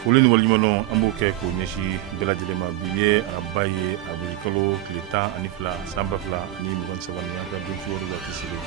Foli ni waliɲumandɔn an b'o kɛ k'o ɲɛsin bɛɛ lajɛlen ma bi ye araba ye avril kalo tile 12 san 2023 ni an ka don kibaru waati selen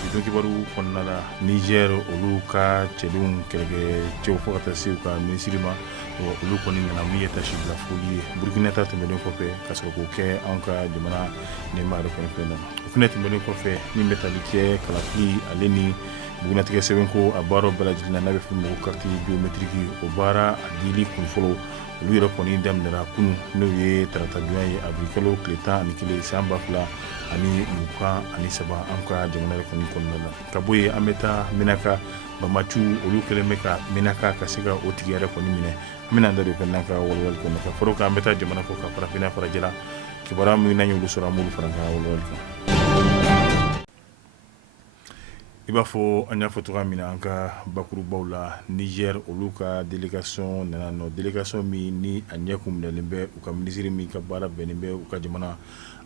bi don kibaru kɔnɔna la Niger olu ka cɛdenw kɛlɛkɛcɛw fo ka taa se u ka minisiri ma olu kɔni nana min ye tasi bila foli ye Burkina ta tɛmɛnen kɔfɛ ka sɔrɔ k'o kɛ an ka jamana ɲɛmaa yɛrɛ kɔni fɛ na o fana tɛmɛnen kɔfɛ min bɛ tali kɛ Kalafili ale ni Bugunatigɛ sɛbɛnko a baaraw bɛɛ lajɛlen na n'a bɛ f'o ma ko carte biométrique o baara a dili kun fɔlɔ olu yɛrɛ kɔni daminɛra kunun n'o ye tarata donya ye avril kalo tile 11 san 2023 an ka jamana yɛrɛ kɔni kɔnɔna la ka bɔ yen an bɛ taa Menaka Bamachu olu kɛlen bɛ ka Menaka ka se ka o tigi yɛrɛ kɔni minɛ an bɛna an da don fɛn n'an ka walawali kɔnɔ ka fɔlɔ kan an bɛ taa jamana kɔ ka farafinna farajɛla kibaruya min n'an y'olu sɔrɔ an b'olu fara an ka walawali kan. I b'a fɔ an y'a fɔ cogoya min na an ka bakurubaw la Niger olu ka délégation nana nɔ délégation min ni a ɲɛ kun minɛlen bɛ u ka minisiri min ka baara bɛnnen bɛ u ka jamana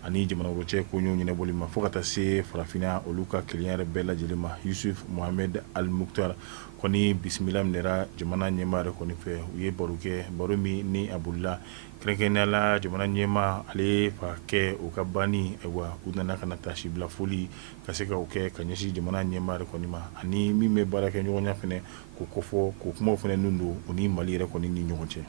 ani jamana wɛrɛ cɛ ko ɲɔgɔn ɲɛnabɔli ma fo ka taa se farafinna olu ka kelenya yɛrɛ bɛɛ lajɛlen ma Yusuf Mohamed Al Mukhtar kɔni bisimila minɛra jamana ɲɛmaa yɛrɛ kɔni fɛ u ye baro kɛ baro min ni a bolila kɛrɛnkɛrɛnnenya la jamana ɲɛmaa ale fa kɛ o ka banni ayiwa u nana ka na tasi bila foli ka se ka o kɛ ka ɲɛsin jamana ɲɛmaa yɛrɛ kɔni ma ani min bɛ baara kɛ ɲɔgɔnya fɛnɛ k'o kɔfɔ k'o kumaw fɛnɛ nun don u ni Mali yɛrɛ kɔni ni ɲɔgɔn cɛ.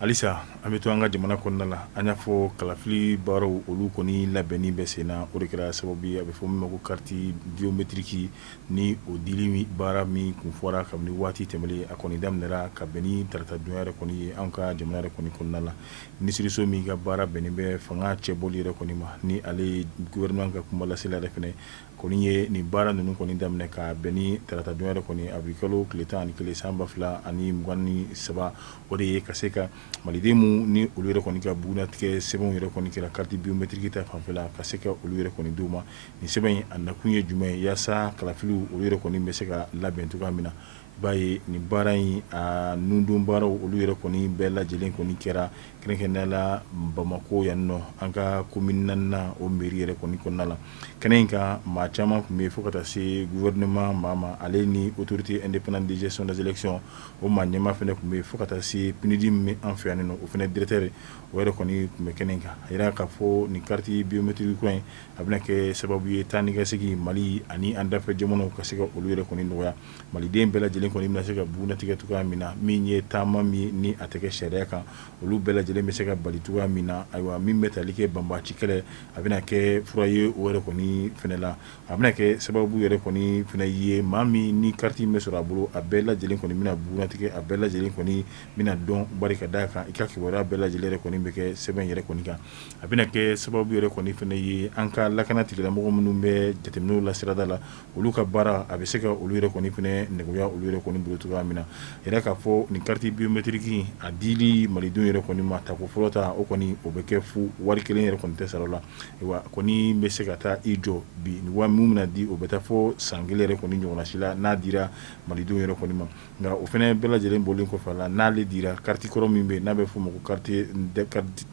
Halisa an bɛ to an ka jamana kɔnɔna la an y'a fɔ Kalafili baaraw olu kɔni labɛnni bɛ sen na o de kɛra sababu ye a bɛ fɔ min ma ko carte biométrique ni o dili baara min kun fɔra kabini waati tɛmɛlen a kɔni daminɛra ka bɛn ni tarata donya yɛrɛ kɔni ye an ka jamana yɛrɛ kɔni kɔnɔna la minisiriso min ka baara bɛnnen bɛ fanga cɛbɔli yɛrɛ kɔni ma ni ale ye gouvernement ka kuma lasela yɛrɛ fɛnɛ kɔni ye nin baara ninnu kɔni daminɛ ka bɛn ni tarata donya yɛrɛ kɔni avril kalo tile 11 san 2023 o de ye ka se ka maliden mu ni olu yɛrɛ kɔni ka bugunatigɛ sɛbɛnw yɛrɛ kɔni kɛra carte biométrique ta fanfɛla ka se ka olu yɛrɛ kɔni d'u ma nin sɛbɛn in a nakun ye jumɛn ye yaasa Kalafiliw olu yɛrɛ kɔni bɛ se ka labɛn cogoya min na i b'a ye nin baara in a nundon baaraw olu yɛrɛ kɔni bɛɛ lajɛlen kɔni kɛra kɛrɛnkɛrɛnnenya la Bamako yan nɔ an ka commune 4nan o mairie yɛrɛ kɔni kɔnɔna la kɛnɛ in kan maa caman tun bɛ yen fo ka taa se gouvernement maa ma ale ni autorité indépendante de gestion des élections o maa ɲɛmaa fɛnɛ tun bɛ yen fo ka taa se PNUD min bɛ an fɛ yan nɔ o fɛnɛ directeur o yɛrɛ kɔni tun bɛ kɛnɛ in kan a yira k'a fɔ nin carte biométrique kura in a bɛna kɛ sababu ye taa ni ka segin Mali ani an dafɛ jamanaw ka se ka olu yɛrɛ kɔni nɔgɔya maliden bɛɛ lajɛlen kɔni bɛna se ka bugunatigɛ cogoya min na min ye taama min ni a tɛ kɛ sariya kan olu bɛɛ lajɛlen bɛ se ka bali cogoya min na ayiwa min bɛ tali kɛ banbaaci kɛlɛ a bɛna kɛ fura ye o yɛrɛ kɔni fɛnɛ la a bɛna kɛ sababu yɛrɛ kɔni fɛnɛ ye maa min ni carte in bɛ sɔrɔ a bolo a bɛɛ lajɛlen kɔni bɛna bugunatigɛ a bɛɛ lajɛlen kɔni bɛna dɔn bari ka d'a kan i ka kibaruya bɛɛ lajɛlen yɛrɛ kɔni bɛ kɛ sɛbɛn yɛrɛ kɔni kan a bɛna kɛ sababu yɛrɛ kɔni fɛnɛ ye an ka lakana tigilamɔgɔ minnu bɛ jateminɛw la sirada la olu ka baara a bɛ se ka olu yɛrɛ kɔni fɛnɛ nɛgɛya olu yɛrɛ kɔni bolo cogoya min na yɛrɛ k'a fɔ nin carte biométrique a dili malidenw yɛrɛ kɔni ma ta ko fɔlɔ ta o kɔni o bɛ kɛ fu wari kelen yɛrɛ kɔni tɛ sara la wa kɔni bɛ se ka taa i jɔ bi ni wa min bɛna di o bɛ taa fɔ san kelen yɛrɛ kɔni ɲɔgɔnna si la n'a dira malidenw yɛrɛ kɔni ma nka o fɛnɛ bɛɛ lajɛlen bɔlen kɔfɛ a la n'ale dira carte kɔrɔ min bɛ yen n'a bɛ f'o ma ko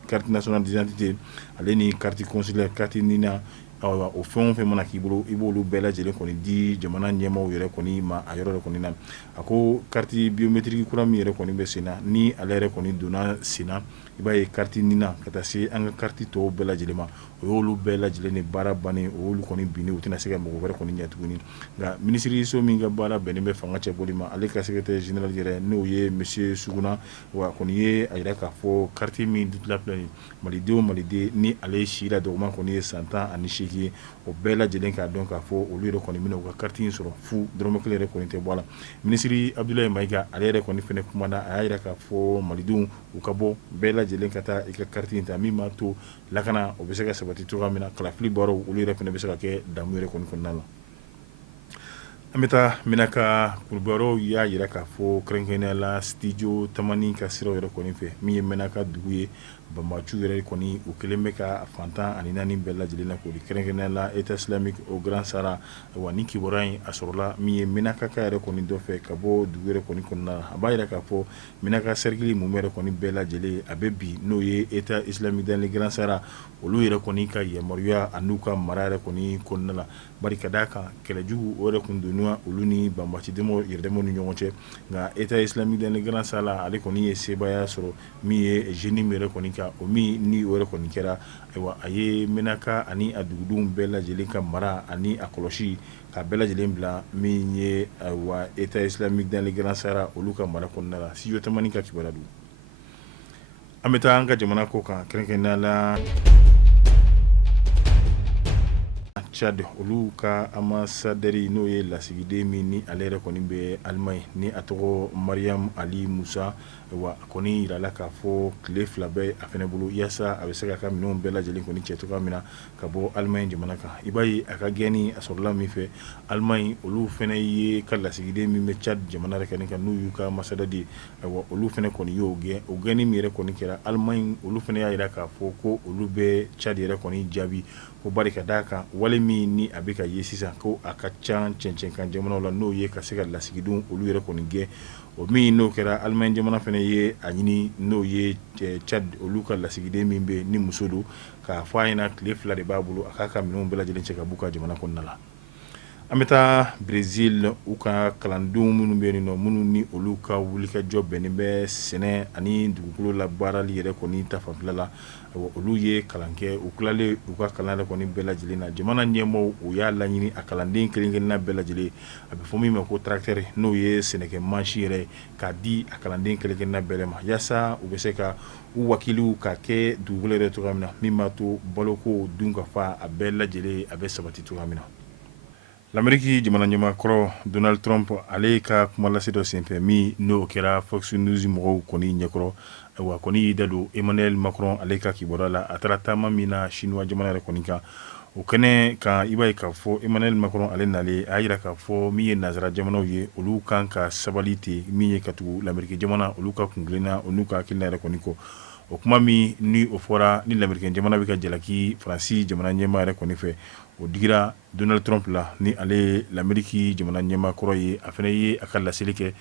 carte nationale d'identité ale ni carte consulaire carte nina o fɛn o fɛn mana k'i bolo i b'olu bɛɛ lajɛlen kɔni di jamana ɲɛmaaw yɛrɛ kɔni ma a yɔrɔ yɛrɛ kɔni na a ko carte biométrique kura min yɛrɛ kɔni bɛ sen na ni ale yɛrɛ kɔni donna sen na i b'a ye carte nina ka taa se an ka carte tɔw bɛɛ lajɛlen ma o y'olu bɛɛ lajɛlen de baara bannen o y'olu kɔni binnen u tɛna se ka mɔgɔ wɛrɛ kɔni ɲɛ tuguni nka minisiriso min ka baara bɛnnen bɛ fanga cɛbɔli ma ale ka secrétaire général yɛrɛ n'o ye monsieur Suguna wa kɔni ye a yira k'a fɔ carte min dilan filɛ nin malidenw maliden ni ale si la dɔgɔman kɔni ye san 18 ye o bɛɛ lajɛlen k'a dɔn k'a fɔ olu yɛrɛ kɔni bɛna u ka carte in sɔrɔ fu dɔrɔmɛ kelen yɛrɛ kɔni tɛ bɔ a la minisiri Abdoulaye Mayiga ale yɛrɛ kɔni fɛnɛ kumana a y'a yira k'a fɔ malidenw u ka bɔ bɛɛ lajɛlen ka taa i ka carte in ta min b'a to lakana o bɛ se ka sabati cogoya min na Kalafili baaraw olu yɛrɛ fɛnɛ bɛ se ka kɛ damu yɛrɛ kɔni kɔnɔna la an bɛ taa Menaka kurubaraw y'a yira k'a fɔ kɛrɛnkɛrɛnnenya la studio tamani ka siraw yɛrɛ kɔni fɛ min ye Menaka dugu ye Bambachu yɛrɛ kɔni u kelen bɛ ka fantan ani naani bɛɛ lajɛlen na k'o di kɛrɛnkɛrɛnnenya la État islamique au Grand Sahara wa ni kibaruya in a sɔrɔla min ye Menaka ka yɛrɛ kɔni dɔ fɛ ka bɔ dugu yɛrɛ kɔni kɔnɔna la a b'a yira k'a fɔ Menaka cercle mun yɛrɛ kɔni bɛɛ lajɛlen a bɛ bi n'o ye État islamique dans le Grand Sahara olu yɛrɛ kɔni ka yamaruya a n'u ka mara yɛrɛ kɔni kɔnɔna la bari ka d'a kan kɛlɛjugu o yɛrɛ kun donnua olu ni banbaacidɛmɛw yɛrɛdɛmɛw ni ɲɔgɔn cɛ nka État islamique dans le grand sahel ale kɔni ye sebaya sɔrɔ min ye génie min yɛrɛ kɔni kan o min ni o yɛrɛ kɔni kɛra ayiwa a ye Menaka ani a dugudenw bɛɛ lajɛlen ka mara ani a kɔlɔsi ka bɛɛ lajɛlen bila min ye ayiwa État islamique dans le grand sahel olu ka mara kɔnɔna la studio tamani ka kibaruya don an bɛ taa an ka jamana ko kan kɛrɛnkɛrɛnnenya la Tchad olu ka ambassadeur n'o ye lasigiden min ni ale yɛrɛ kɔni bɛ Allemagne ni a tɔgɔ Mariam Ali Musa wa a kɔni yirala k'a fɔ tile 2 bɛ a fɛnɛ bolo yaasa a bɛ se ka ka minɛnw bɛɛ lajɛlen kɔni cɛ cogoya min na ka bɔ Allemagne jamana kan i b'a ye a ka gɛnni a sɔrɔla min fɛ Allemagne olu fɛnɛ ye ka lasigiden min bɛ Tchad jamana yɛrɛ kɔni kan n'u y'u ka ambassadeur de ayiwa olu fɛnɛ kɔni y'o gɛn o gɛnni min yɛrɛ kɔni kɛra Allemagne olu fɛnɛ y'a yira k'a fɔ ko olu bɛ Tchad yɛrɛ kɔni jaabi ko bari ka d'a kan wale min ni a bɛ ka ye sisan ko a ka ca cɛncɛnkan jamanaw la n'o ye ka se ka lasigidenw olu yɛrɛ kɔni gɛn o min n'o kɛra Allemagne jamana fɛnɛ ye a ɲini n'o ye Tchad olu ka lasigiden min bɛ ni muso don k'a fɔ a ɲɛna tile 2 de b'a bolo a k'a ka minɛnw bɛɛ lajɛlen cɛ ka b'u ka jamana kɔnɔna la an bɛ taa Brésil u ka kalandenw minnu bɛ yen nɔ minnu ni olu ka wulikajɔ bɛnnen bɛ sɛnɛ ani dugukolo labaarali yɛrɛ kɔni ta fanfɛla la olu ye kalan kɛ u tilalen u ka kalan yɛrɛ kɔni bɛɛ lajɛlen na jamana ɲɛmaaw u y'a laɲini a kalanden kelen-kelenna bɛɛ lajɛlen a bɛ fɔ min ma ko tracteur n'o ye sɛnɛkɛ mansi yɛrɛ ye k'a di a kalanden kelen-kelenna bɛɛ ma yaasa u bɛ se ka u wakiliw ka kɛ dugukolo yɛrɛ cogoya min na min b'a to baloko dunkafa a bɛɛ lajɛlen a bɛ sabati cogoya min na l'Amérique jamana ɲɛmaakɔrɔ Donald Trump ale ka kuma lase dɔ senfɛ min n'o kɛra Fox News mɔgɔw kɔni ɲɛkɔrɔ ayiwa kɔni y'i da don Emmanuel Macron ale ka kibaruya la a taara taama min na Chinois jamana yɛrɛ kɔni kan o kɛnɛ kan i b'a ye k'a fɔ Emmanuel Macron ale nalen a y'a yira k'a fɔ min ye nanzara jamanaw ye olu kan ka sabali ten min ye ka tugu l'Amérique jamana olu ka kunkilenna o n'u ka hakilina yɛrɛ kɔni kɔ o kuma min ni o fɔra ni l'Amérique jamana bɛ ka jalaki Faransi jamana ɲɛmaa yɛrɛ kɔni fɛ o digira Donald Trump la ni ale l'Amérique jamana ɲɛmaakɔrɔ ye a fɛnɛ ye a ka laseli kɛ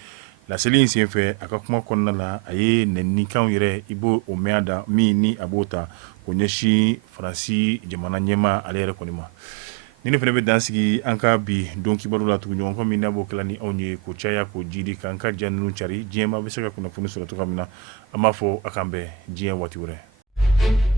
laseli in senfɛ a ka kuma kɔnɔna la a ye nɛninikanw yɛrɛ i b'o o mɛn a da min ni a b'o ta k'o ɲɛsin Faransi jamana ɲɛmaa ale yɛrɛ kɔni ma ni ne fɛnɛ bɛ dan sigi an ka bi don kibaru la tugu ɲɔgɔn kɔ min n'a b'o kɛla ni anw ye k'o caya k'o jidi k'an ka diya ninnu cari diɲɛmaa bɛ se ka kunnafoni sɔrɔ cogoya min na an b'a fɔ a k'an bɛn diɲɛ waati wɛrɛ